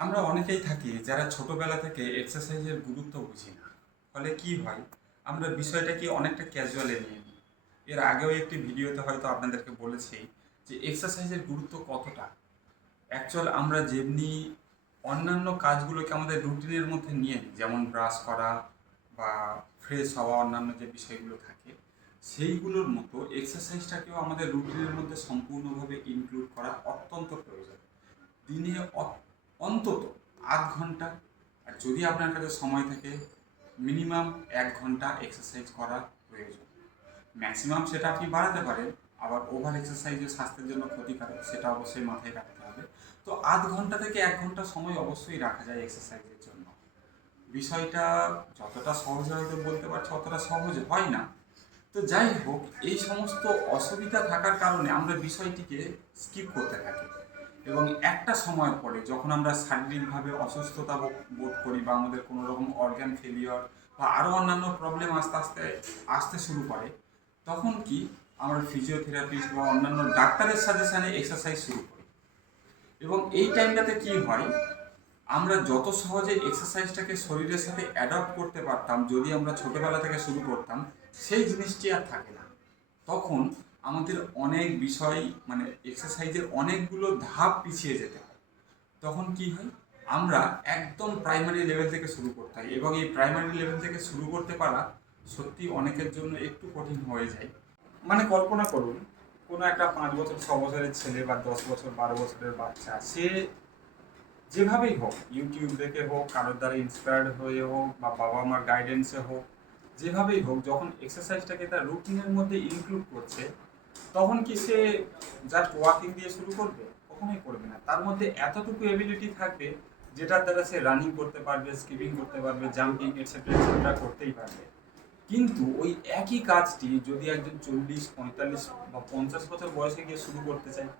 আমরা অনেকেই থাকি যারা ছোটবেলা থেকে এক্সারসাইজের গুরুত্ব বুঝি না। ফলে কি হয়, আমরা বিষয়টাকে অনেকটা ক্যাজুয়ালি নিয়ে নিই। এর আগেও একটি ভিডিওতে হয়তো আপনাদেরকে বলেছি যে এক্সারসাইজের গুরুত্ব কতটা। অ্যাকচুয়াল আমরা যেমনি অন্যান্য কাজগুলোকে আমাদের রুটিনের মধ্যে নিয়ে নিই, যেমন ব্রাশ করা বা ফ্রেশ হওয়া, অন্যান্য যে বিষয়গুলো থাকে সেইগুলোর মতো এক্সারসাইজটাকেও আমাদের রুটিনের মধ্যে সম্পূর্ণভাবে ইনক্লুড করা অত্যন্ত প্রয়োজন। দিনে অন্তত আধ ঘন্টা, আর যদি আপনার কাছে সময় থাকে মিনিমাম 1 ঘন্টা এক্সারসাইজ করা প্রয়োজন। ম্যাক্সিমাম সেটা আপনি বাড়াতে পারেন, আবার ওভার এক্সারসাইজও স্বাস্থ্যের জন্য ক্ষতিকারক, সেটা অবশ্যই মাথায় রাখতে হবে। তো আধ ঘন্টা থেকে 1 ঘন্টা সময় অবশ্যই রাখা যায় এক্সারসাইজের জন্য। বিষয়টা যতটা সহজ হয়তো বলতে পারছি, অতটা সহজ হয় না। তো যাই হোক, এই সমস্ত অসুবিধা থাকার কারণে আমরা বিষয়টিকে স্কিপ করতে থাকি, এবং একটা সময় পরে যখন আমরা শারীরিকভাবে অসুস্থতা বোধ করি বা আমাদের কোনো রকম অর্গান ফেলিওর বা আরও অন্যান্য প্রবলেম আস্তে আস্তে আসতে শুরু করে, তখন কি আমরা ফিজিওথেরাপিস্ট বা অন্যান্য ডাক্তারের সাজেশানে এক্সারসাইজ শুরু করি। এবং এই টাইমটাতে কি হয়, আমরা যত সহজে এক্সারসাইজটাকে শরীরের সাথে অ্যাডপ্ট করতে পারতাম যদি আমরা ছোটোবেলা থেকে শুরু করতাম, সেই জিনিসটি আর থাকে না। তখন আমাদের অনেক বিষয়, মানে এক্সারসাইজের অনেকগুলো ধাপ পিছিয়ে যেতে হয়। তখন কি হয়, আমরা একদম প্রাইমারি লেভেল থেকে শুরু করতে হয়, এবং এই প্রাইমারি লেভেল থেকে শুরু করতে পারা সত্যি অনেকের জন্য একটু কঠিন হয়ে যায়। মানে কল্পনা করুন, কোনো একটা 5 বছর 6 বছরের ছেলে বা 10 বছর 12 বছরের বাচ্চা, সে যেভাবেই হোক, ইউটিউব দেখে হোক, কারোর দ্বারা ইন্সপায়ার্ড হয়ে হোক, বা বাবা মার গাইডেন্সে হোক, যেভাবেই হোক, যখন এক্সারসাইজটাকে তার রুটিনের মধ্যে ইনক্লুড করছে, তখন কি সে জাস্ট ওয়াকিং দিয়ে শুরু করবে? কখনোই করবে না। তার মধ্যে এতটুকু এবিলিটি থাকবে যেটার দ্বারা সে রানিং করতে পারবে, স্কিপিং করতে পারবে, জাম্পিং এটসেট্রা এটসেট্রা করতেই পারবে। কিন্তু ওই একই কাজটি যদি একজন 40 45 বা 50 বছর বয়সে গিয়ে শুরু করতে চায়,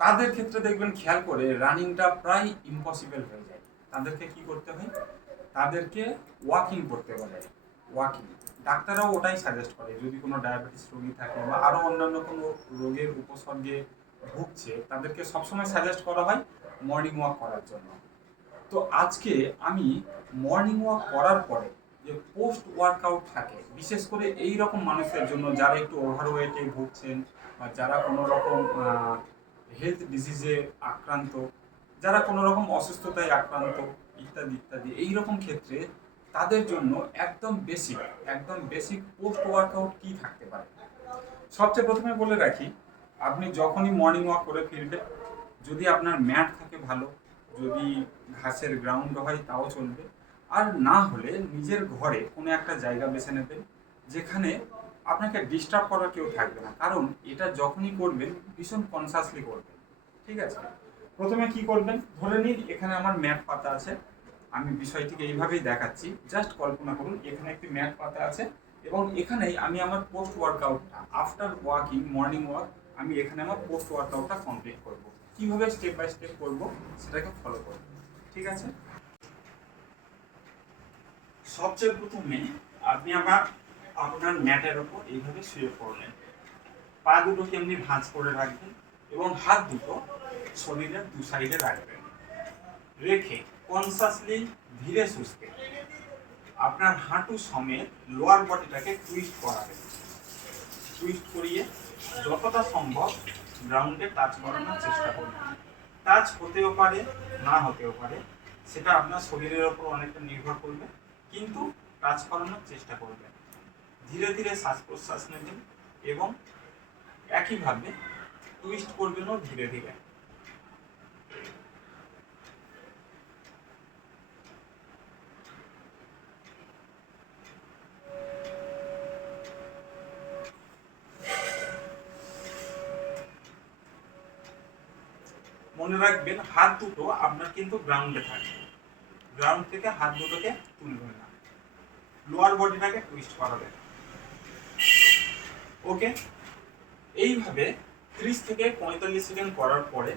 তাদের ক্ষেত্রে দেখবেন, খেয়াল করে, রানিংটা প্রায় ইম্পসিবল হয়ে যায়। তাদেরকে কি করতে হয়? তাদেরকে ওয়াকিং করতে বলে। ওয়াকিং ডাক্তাররাও ওটাই সাজেস্ট করে। যদি কোনো ডায়াবেটিস রোগী থাকে বা আরও অন্যান্য কোনো রোগের উপসর্গে ভুগছে, তাদেরকে সবসময় সাজেস্ট করা হয় মর্নিং ওয়াক করার জন্য। তো আজকে আমি মর্নিং ওয়াক করার পরে যে পোস্ট ওয়ার্কআউট থাকে, বিশেষ করে এই রকম মানুষের জন্য যারা একটু ওভারওয়েটে ভুগছেন, বা যারা কোনো রকম হেলথ ডিজিজে আক্রান্ত, যারা কোনো রকম অসুস্থতায় আক্রান্ত, ইত্যাদি ইত্যাদি, এই রকম ক্ষেত্রে তাদের জন্য একদম বেসিক পোস্ট ওয়ার্কআউট কী থাকতে পারে। সবচেয়ে প্রথমে বলে রাখি, আপনি যখনই মর্নিং ওয়াক করে ফিরবেন, যদি আপনার ম্যাট থাকে ভালো, যদি ঘাসের গ্রাউন্ড হয় তাও চলবে, আর না হলে নিজের ঘরে কোনো একটা জায়গা বেছে নেবেন যেখানে আপনাকে ডিস্টার্ব করার কেউ থাকবে না। কারণ এটা যখনই করবেন ভীষণ কনসাসলি করবেন, ঠিক আছে? প্রথমে কি করবেন, ধরে নিন এখানে আমার ম্যাট পাতা আছে। আমি বিষয়টিকে এইভাবেই দেখাচ্ছি, জাস্ট কল্পনা করুন এখানে একটি ম্যাট পাতা আছে, এবং এখানেই আমি আমার পোস্ট ওয়ার্কআউটটা, আফটার ওয়াকিং মর্নিং ওয়াক, আমি এখানে আমার পোস্ট ওয়ার্কআউটটা কমপ্লিট করব। কিভাবে স্টেপ বাই স্টেপ করব সেটাকে ফলো করব, ঠিক আছে? সবচেয়ে প্রথমে আপনি আপনার ম্যাটের ওপর এইভাবে শুয়ে পড়লেন। পা দুটোকে এমনি ভাঁজ করে রাখবেন, এবং হাত দুটো শরীরের দু সাইডে রাখবেন। রেখে কনসাসলি, ধীরে সুস্থে আপনার হাঁটু সমেত লোয়ার বডিটাকে টুইস্ট করাবেন। টুইস্ট করিয়ে যতটা সম্ভব গ্রাউন্ডে টাচ করানোর চেষ্টা করবেন। টাচ হতেও পারে, না হতেও পারে, সেটা আপনার শরীরের ওপর অনেকটা নির্ভর করবে, কিন্তু টাচ করানোর চেষ্টা করবেন। ধীরে ধীরে শ্বাস প্রশ্বাস নেবেন, এবং একইভাবে টুইস্ট করবেনও ধীরে ধীরে। মনে রাখবেন, হাত দুটো আপনার কিন্তু গ্রাউন্ডে থাকবে। গ্রাউন্ড থেকে হাত দুটোকে তুলবেন না, লোয়ার বডিটাকে টুইস্ট করাবেন। ওকে, এইভাবে 30 থেকে 45 সেকেন্ড করার পরে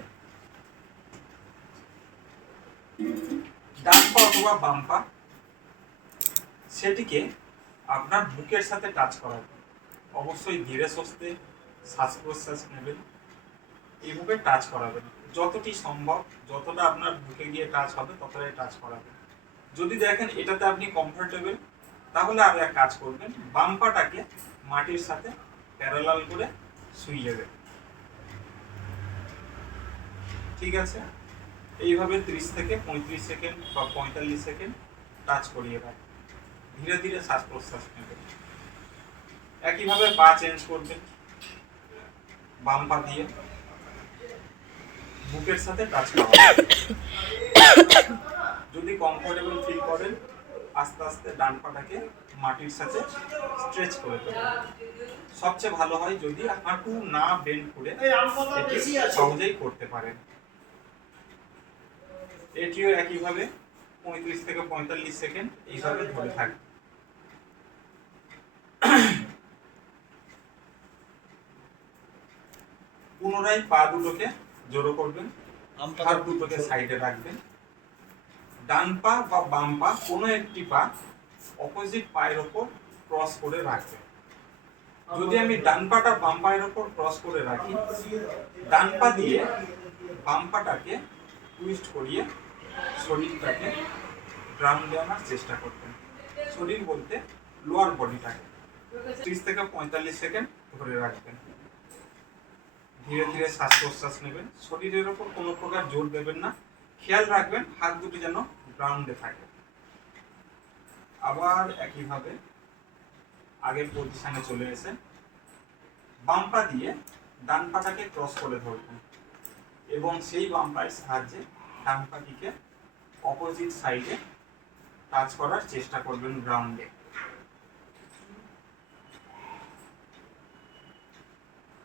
ডান পা অথবা বাম পা সেটিকে আপনার বুকের সাথে টাচ করাবেন। অবশ্যই ধীরে সুস্থে শ্বাস প্রশ্বাস নেবেন, এইভাবে টাচ করাবেন। যতটি সম্ভব, যতটা আপনার বুকে গিয়ে টাচ হবে ততটাই টাচ করাবেন। যদি দেখেন এটাতে আপনি কমফোর্টেবল, তাহলে আর এক কাজ করবেন, বাম পাটাকে মাটির সাথে প্যারালাল করে শুইয়ে দেবেন। ঠিক আছে, এইভাবে 30 থেকে 35 সেকেন্ড বা 45 সেকেন্ড টাচ করিয়ে রাখবেন। ধীরে ধীরে শ্বাস প্রশ্বাস নেবেন। একইভাবে পা চেঞ্জ করবেন, বাম পা দিয়ে বুকের সাথে টাচ করাবেন। যদি কমফোর্টেবল ফিল করেন, আস্তে আস্তে ডান পাটাকে মাটির সাথে স্ট্রেচ করে দেবেন। সবচেয়ে ভালো হয় যদি হাঁটু না বেন্ড করে এটি সহজেই করতে পারেন। এটিও একইভাবে 35 থেকে 45 সেকেন্ড এইভাবে ধরে থাকবে। পুনরায় পা দুটোকে জড়ো করবেন, হাত দুটোকে সাইডে রাখবেন। ডান পা বা বাম পা কোনো একটি পা অপোজিট পায়ের ওপর ক্রস করে রাখবেন। যদি আমি ডান পাটা বাম পায়ের ওপর ক্রস করে রাখি, ডান পা দিয়ে বাম পাটাকে টুইস্ট করিয়ে শরীরটাকে গ্রাউন্ডে আনার চেষ্টা করবেন। শরীর বলতে লোয়ার বডিটাকে 30 থেকে 45 সেকেন্ড ধরে রাখবেন। ধীরে ধীরে শ্বাস প্রশ্বাস নেবেন। শরীরের ওপর কোনো প্রকার জোর দেবেন না, খেয়াল রাখবেন হাত দুটি যেন গ্রাউন্ডে থাকে। আবার একইভাবে আগের পজিশনে চলে এসে বাম পা দিয়ে ডান পাটাকে ক্রস করে ধরবেন এবং সেই বাম পায়ের সাহায্যে ডান পাটিকে অপোজিট সাইডে টাচ করার চেষ্টা করবেন গ্রাউন্ডে।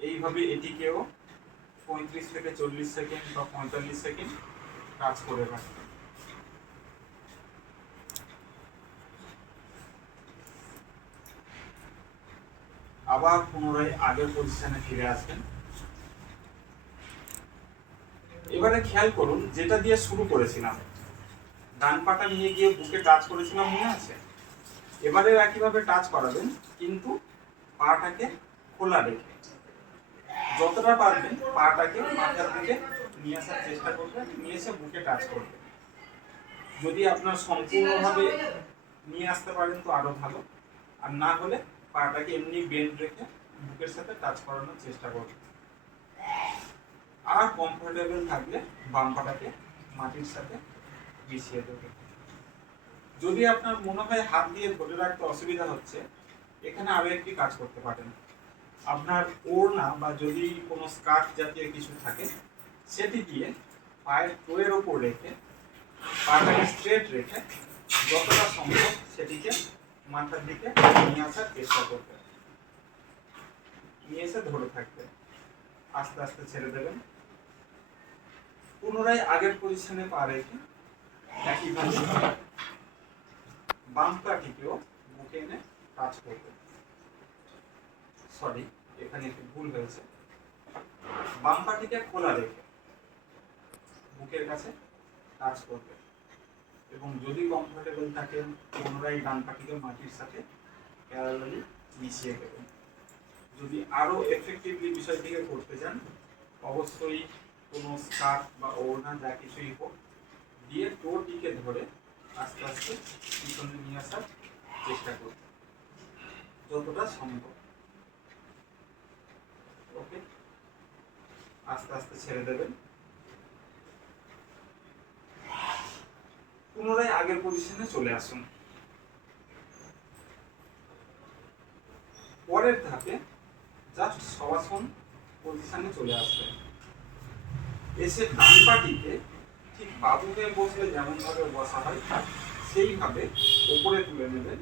এইভাবে এটিকেও 35 থেকে 40 সেকেন্ড বা 45 সেকেন্ড কাজ করে রাখবেন। আবার পুনরায় আগের পজিশনে ফিরে আসবেন। এবারে খেয়াল করুন, যেটা দিয়ে শুরু করেছিলাম, ডান পাটা নিয়ে গিয়ে বুকে টাচ করেছিলাম, মনে আছে? এবারে একইভাবে টাচ করাবেন, কিন্তু পাটাকে খোলা রেখে যতটা পারবেন পাটাকে মাথার দিকে নিয়ে আসার চেষ্টা করবেন, নিয়ে এসে বুকে টাচ করবেন। যদি আপনার সম্পূর্ণভাবে নিয়ে আসতে পারেন তো আরো ভালো, আর না হলে পাটাকে এমনি বেন্ড রেখে বুকের সাথে টাচ করানোর চেষ্টা করবেন। আর কমফোর্টেবল থাকলে বাম পাটাকে মাটির সাথে মিশিয়ে দেবেন। যদি আপনার মনে হয় হাত দিয়ে ধরে রাখতে অসুবিধা হচ্ছে, এখানে আরো একটি কাজ করতে পারেন। আপনার ওড়না বা যদি কোনো স্কার্ফ জাতীয় কিছু থাকে, সেটি দিয়ে পায়ের টোয়ের ওপর রেখে পাটাকে স্ট্রেট রেখে যতটা সম্ভব সেটিকে মাথার দিকে নিয়ে আসার চেষ্টা করবে। নিয়ে এসে ধরে থাকবে, আস্তে আস্তে ছেড়ে দেবেন। পুনরায় আগের পজিশনে পা রেখে একইভাবে বাম পাটিকেও বুকে এনে টাচ করবে। সরি, এখানে একটু ভুল হয়েছে। বাম পাটিকে খোলা রেখে বুকের কাছে টাচ করবে এবং যদি কমফোর্টেবল থাকেন পুনরায় ডান পাটিকে মাটির সাথে প্যারালালি মিশিয়ে দেবেন। যদি আরো এফেক্টিভলি বিষয়টিকে করতে চান, অবশ্যই কোনো স্কার্ফ বা ওড়না যা কিছুই হোক দিয়ে টোটিকে ধরে আস্তে আস্তে পিছনে নিয়ে আসার চেষ্টা করবেন যতটা সম্ভব। ওকে, আস্তে আস্তে ছেড়ে দেবেন। পুনরায় আগের পজিশনে চলে আসুন। পরের ধাপে জাস্ট শবাসন পজিশনে চলে আসবেন। এসে ডান পাটিকে ঠিক বাবু হয়ে বসলে যেমন ভাবে বসা হয় সেইভাবে উপরে তুলে নেবেন।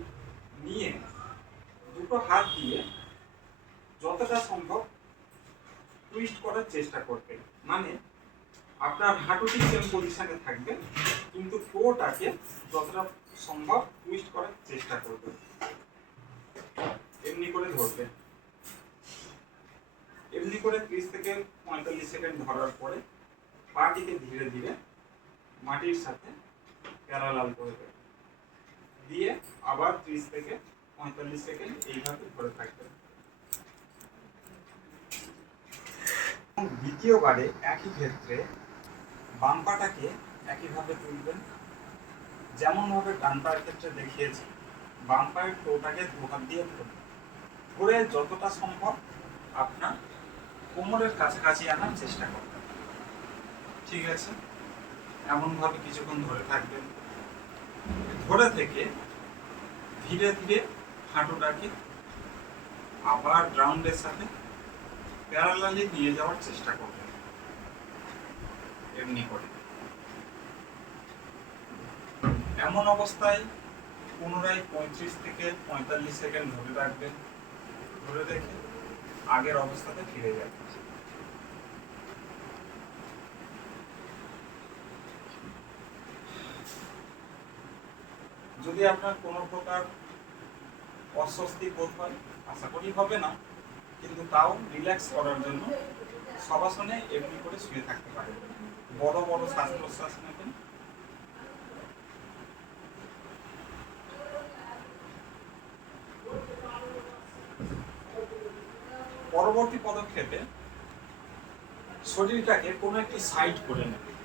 নিয়ে দুটো হাত দিয়ে যতটা সম্ভব টুইস্ট করার চেষ্টা করবেন। মানে আপনার হাঁটুটি সেম পজিশনে থাকবে, কিন্তু টোটাকে যতটা সম্ভব টুইস্ট করার চেষ্টা করবেন। এমনি করে ধরবেন। এমনি করে 30 থেকে 45 সেকেন্ড ধরার পরে পাটিকে ধীরে ধীরে মাটির সাথে প্যারালাল করবেন। দিয়ে আবার 30 থেকে 45 সেকেন্ড এইভাবে ধরে থাকবেন। দ্বিতীয়বারে একই ক্ষেত্রে বাম পাটাকে একইভাবে তুলবেন, যেমনভাবে ডান পায়ের ক্ষেত্রে দেখিয়েছি। বাম পায়ের টোটাকে দু হাত দিয়ে ধরবেন, ধরে যতটা সম্ভব আপনার কোমরের কাছাকাছি আনার চেষ্টা করবেন। ঠিক আছে, এমনভাবে কিছুক্ষণ ধরে থাকবেন। ধরে থেকে ধীরে ধীরে হাঁটুটাকে আবার গ্রাউন্ডের সাথে প্যারালালি নিয়ে যাওয়ার চেষ্টা করবেন। এমনি করে এমন অবস্থায় পুনরায় 35 থেকে 45 সেকেন্ড ধরে রাখবেন। ধরে রেখে আগের অবস্থাতে ফিরে যাবেন। যদি আপনার কোনো প্রকার অস্বস্তি বোধ হয়, আশা করি হবে না, কিন্তু তাও রিল্যাক্স করার জন্য শবাসনে এমনি করে শুয়ে থাকতে পারেন। বড় বড় শ্বাস প্রশ্বাস নেবেন। পরবর্তী পদক্ষেপে শরীরটাকে কোনো একটি সাইড করে নেবেন।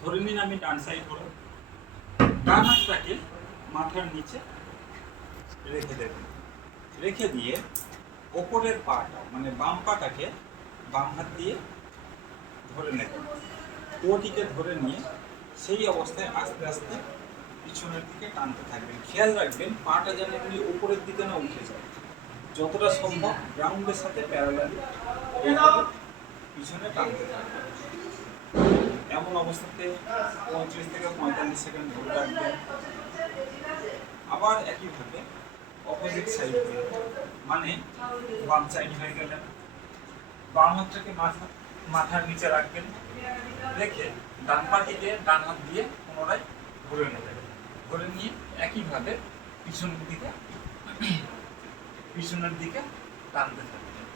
ধরে নিন আমি ডান সাইড হলো, ডান হাতটাকে মাথার নিচে রেখে দেবেন। রেখে দিয়ে ওপরের পাটা মানে বাম পাটাকে বাম হাত দিয়ে ধরে নেবেন। ওটিকে ধরে নিয়ে সেই অবস্থায় আস্তে আস্তে পিছনের দিকে টানতে থাকবেন। খেয়াল রাখবেন পাটা যেন এমনি উপরের দিকে না উঠে যায়। যতটা সম্ভব গ্রাউন্ডের সাথে প্যারালালি এইভাবে পিছনে টানতে থাকবেন। এমন অবস্থাতে 35 থেকে 45 সেকেন্ড ধরে রাখবেন। আবার একইভাবে অপোজিট সাইড হয়ে মানে বাম সাইড হয়ে গেলেন। বাম হাতটাকে মাথার নিচে রাখবেন। রেখে ডান পাটিকে ডান হাত দিয়ে পুনরায় ঘুরে নেবেন। ঘুরে নিয়ে একইভাবে পিছনের দিকে টানতে থাকবেন।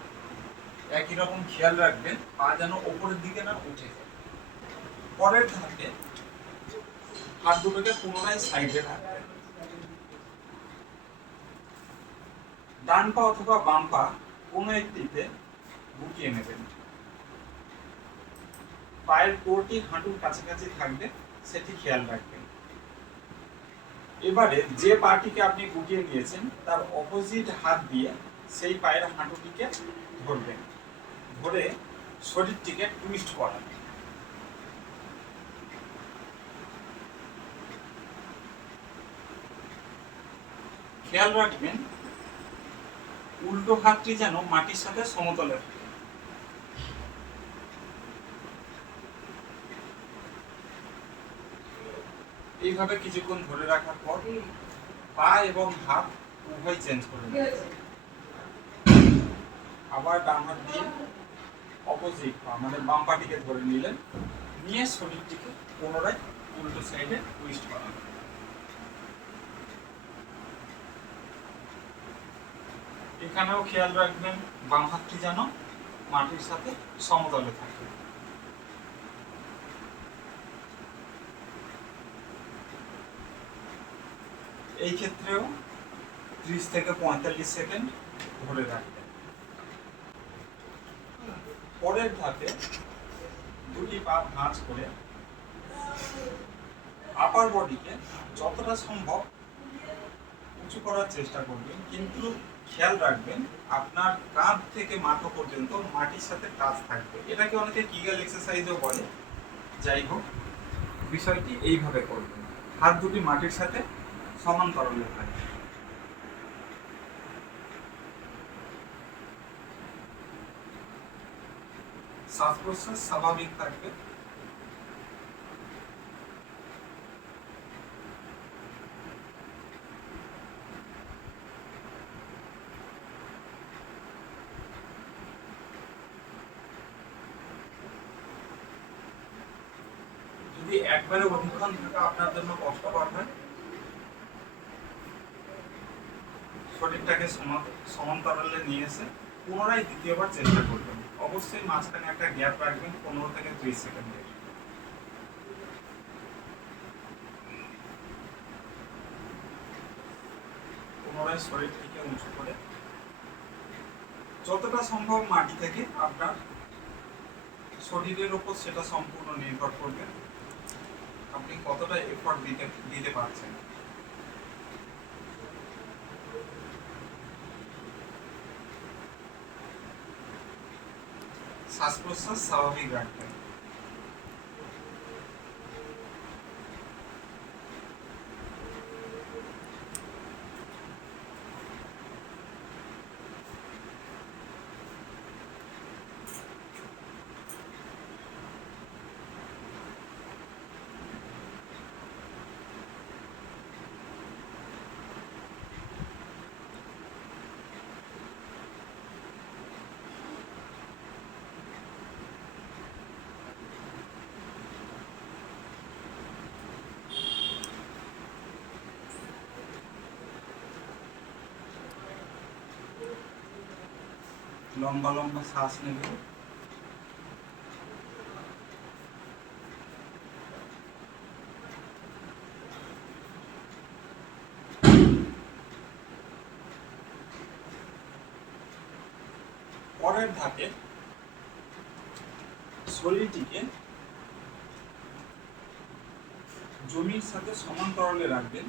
একই রকম খেয়াল রাখবেন পা যেন ওপরের দিকে না উঠে যায়। পরের ধাপে হাত দুটোকে পুনরায় সাইডে রাখবেন। ডান পা অথবা বাম পা কোনো একটিতে গুটিয়ে নেবেন। পায়ের টোটি হাঁটুর কাছাকাছি থাকবে, সেটি খেয়াল রাখবেন। এবারে যে পাটিকে আপনি গুটিয়ে নিয়েছেন তার অপোজিট হাত দিয়ে সেই পায়ের হাঁটুটিকে ধরবেন। ধরে শরীরটিকে টুইস্ট করাবেন। খেয়াল রাখবেন উল্টো হাতটি যেন মাটির সাথে সমতলে থাকে। এইভাবে কিছুক্ষণ ধরে রাখার পর পা এবং হাত উভয় চেঞ্জ করে নেবেন। আবার ডান হাত দিয়ে অপোজিট পা মানে বাম পাটিকে ধরে নিলেন, নিয়ে শরীরটিকে পুনরায় উল্টো সাইডে টুইস্ট করাবেন। এখানেও খেয়াল রাখবেন বাম হাতটি যেন মাটির সাথে সমতলে থাকে। এই ক্ষেত্রেও 30 থেকে 45 সেকেন্ড ধরে রাখবেন। পরের ধাপে দুটি পা ভাঁজ করে আপার বডিকে যতটা সম্ভব উঁচু করার চেষ্টা করবেন, কিন্তু খেয়াল রাখবেন আপনার কাঁধ থেকে মাথা পর্যন্ত মাটির সাথে টাচ থাকবে। এটাকে অনেকে কিগেল এক্সারসাইজও বলে। যাই হোক, বিষয়টি এইভাবে করবেন। হাত দুটি মাটির সাথে সমান্তরালে থাকবে। শ্বাস প্রশ্বাস স্বাভাবিক থাকবে। যদি একবারে অধিকক্ষণ থাকা আপনার জন্য কষ্টকর হয়, শরীরটাকে সমান্তরালে নিয়ে এসে পুনরায় দ্বিতীয়বার চেষ্টা করবেন। অবশ্যই মাঝখানে একটা গ্যাপ রাখবেন 15 থেকে 30 সেকেন্ডের। পুনরায় শরীরটিকে উঁচু করে যতটা সম্ভব মাটি থেকে আপনার শরীরের উপর সেটা সম্পূর্ণ নির্ভর করবে আপনি কতটা এফর্ট দিতে পারছেন। শ্বাস প্রশ্বাস স্বাভাবিক রাখবেন। লম্বা লম্বা শ্বাস নেবেন। পরের ধাপে শরীরটিকে জমির সাথে সমান্তরালে রাখবেন,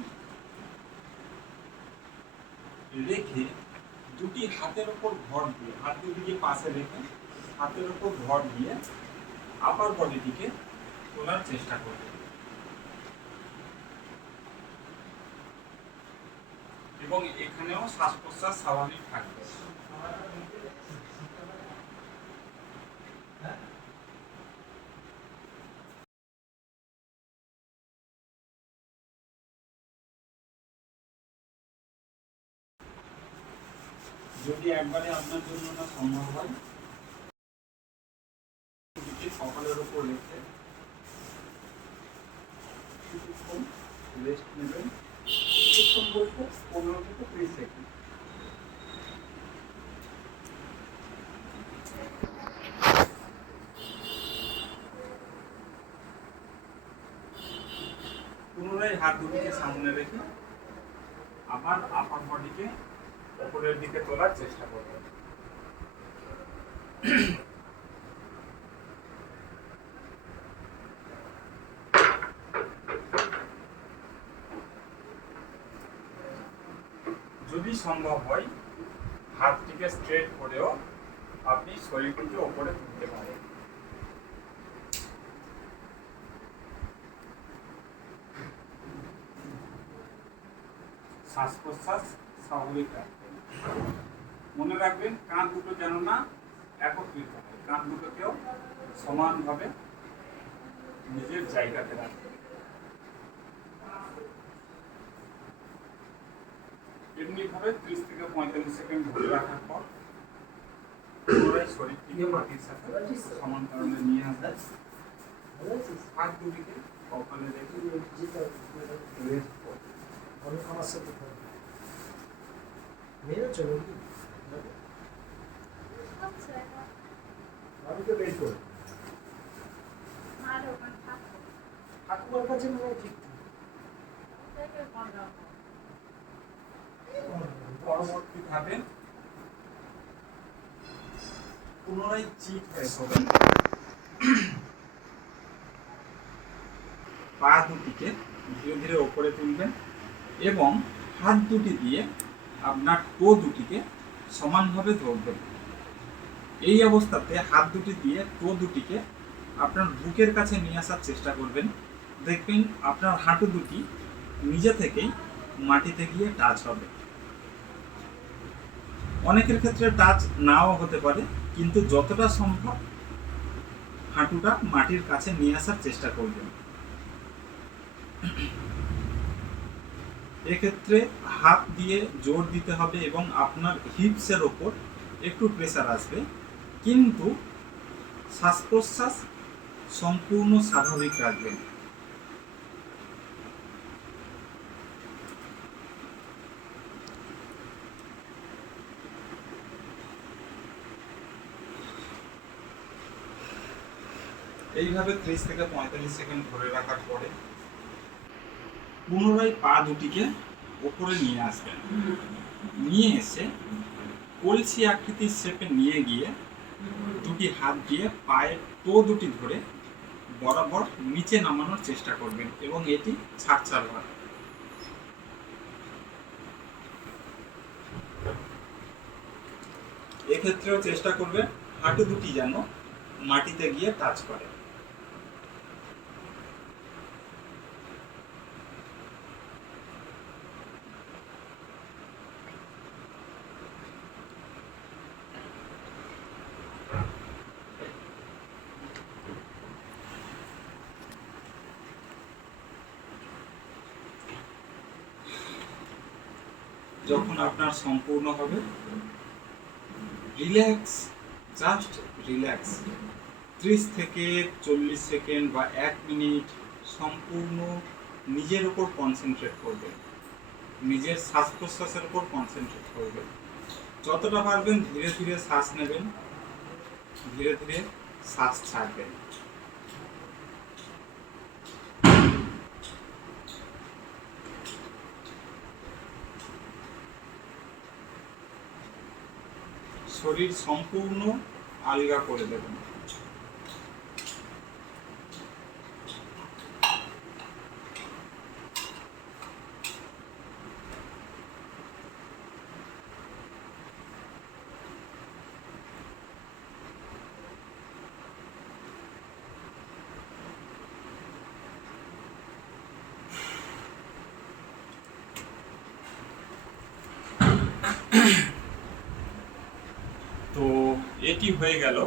রেখে দুটি হাতের উপর ভর দিয়ে, হাত দুটিকে পাশে রেখে হাতের উপর ভর দিয়ে আপার বডিটিকে তোলার চেষ্টা করবেন এবং এখানেও শ্বাস প্রশ্বাস স্বাভাবিক থাকবে। যদি একবারে আপনার জন্য না সম্ভব হয়, কপালের উপর রেখে কিছুক্ষণ রেস্ট নেবেন। কিছুক্ষণ বলতে 15 থেকে 30 সেকেন্ড। পুনরায় হাত দুটিকে সামনে রেখে আবার আপার বডিকে উপরের দিকে তোলার চেষ্টা করবেন। যদি সম্ভব হয় হাতটিকে স্ট্রেট করেও আপনি শরীরটিকে উপরে তুলতে পারেন। শ্বাস প্রশ্বাস স্বাভাবিক রাখবেন। মনে রাখবেন কাঁধ দুটো যেন না একত্রিত হয়, কাঁধ দুটোকেও সমানভাবে নিজের জায়গাতে রাখবেন। এমনিভাবে 30 থেকে 45 সেকেন্ড ধরে রাখার পর পুনরায় শরীরটিকে মাটির সাথে সমান্তরালে নিয়ে আসবেন। হাত দুটিকে কপালে রেখে রেস্ট করবেন। অনেক আমার সাথে মেয়ে চলো আমি তো বের করি ঠাকুমার কাছে মনে হয় ঠিক পরবর্তী ধাপে পুনরায় চিত হয়ে শোবেন। পা দুটিকে ধীরে ধীরে ওপরে তুলবেন এবং হাত দুটি দিয়ে আপনার টো দুটিকে সমানভাবে ধরবেন। এই অবস্থাতে হাত দুটি দিয়ে টো দুটিকে আপনার বুকের কাছে নিয়ে আসার চেষ্টা করবেন। দেখবেন আপনার হাঁটু দুটি নিজে থেকেই মাটিতে গিয়ে টাচ হবে। অনেকের ক্ষেত্রে টাচ নাও হতে পারে, কিন্তু যতটা সম্ভব হাঁটুটা মাটির কাছে নিয়ে আসার চেষ্টা করবেন। এক্ষেত্রে হাত দিয়ে জোর দিতে হবে এবং আপনার হিপসের ওপর একটু প্রেসার আসবে, কিন্তু শ্বাস প্রশ্বাস সম্পূর্ণ স্বাভাবিক রাখবেন। এইভাবে 30 থেকে 45 সেকেন্ড ধরে রাখার পরে পুনরায় পা দুটিকে ওপরে নিয়ে আসবেন। নিয়ে এসে কলসি আকৃতির শেপে নিয়ে গিয়ে দুটি হাত দিয়ে পায়ের টো দুটি ধরে বরাবর নিচে নামানোর চেষ্টা করবেন এবং এটি ছাড় ছাড়বার। এক্ষেত্রেও চেষ্টা করবেন হাঁটু দুটি যেন মাটিতে গিয়ে টাচ করে। যখন আপনার সম্পূর্ণ হবে, রিল্যাক্স, জাস্ট রিল্যাক্স। 30 থেকে 40 সেকেন্ড বা 1 মিনিট সম্পূর্ণ নিজের উপর কনসেন্ট্রেট করবেন, নিজের শ্বাস প্রশ্বাসের উপর কনসেন্ট্রেট করবেন। যতটা পারবেন ধীরে ধীরে শ্বাস নেবেন, ধীরে ধীরে শ্বাস ছাড়বেন। শরীর সম্পূর্ণ আলগা করে দেবেন। তো এটি হয়ে গেল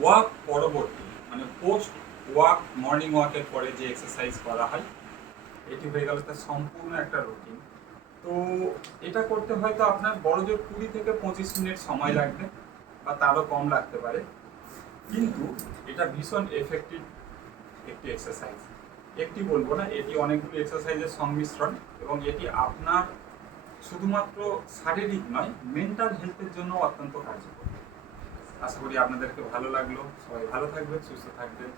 ওয়াক পরবর্তী, মানে পোস্ট ওয়াক, মর্নিং ওয়াকের পরে যে এক্সারসাইজ করা হয়, এটি হয়ে গেল তার সম্পূর্ণ একটা রুটিন। তো এটা করতে হয়তো আপনার বড় জোর 20 থেকে 25 মিনিট সময় লাগবে বা তারও কম লাগতে পারে, কিন্তু এটা ভীষণ এফেক্টিভ একটি এক্সারসাইজ। একটি বলবো না, এটি অনেকগুলো এক্সারসাইজের সংমিশ্রণ এবং এটি আপনার শুধুমাত্র শারীরিক নয়, মেন্টাল হেলথের জন্য অত্যন্ত কার্যকর। আশা করি আপনাদেরকে ভালো লাগলো। সবাই ভালো থাকবেন, সুস্থ থাকবেন।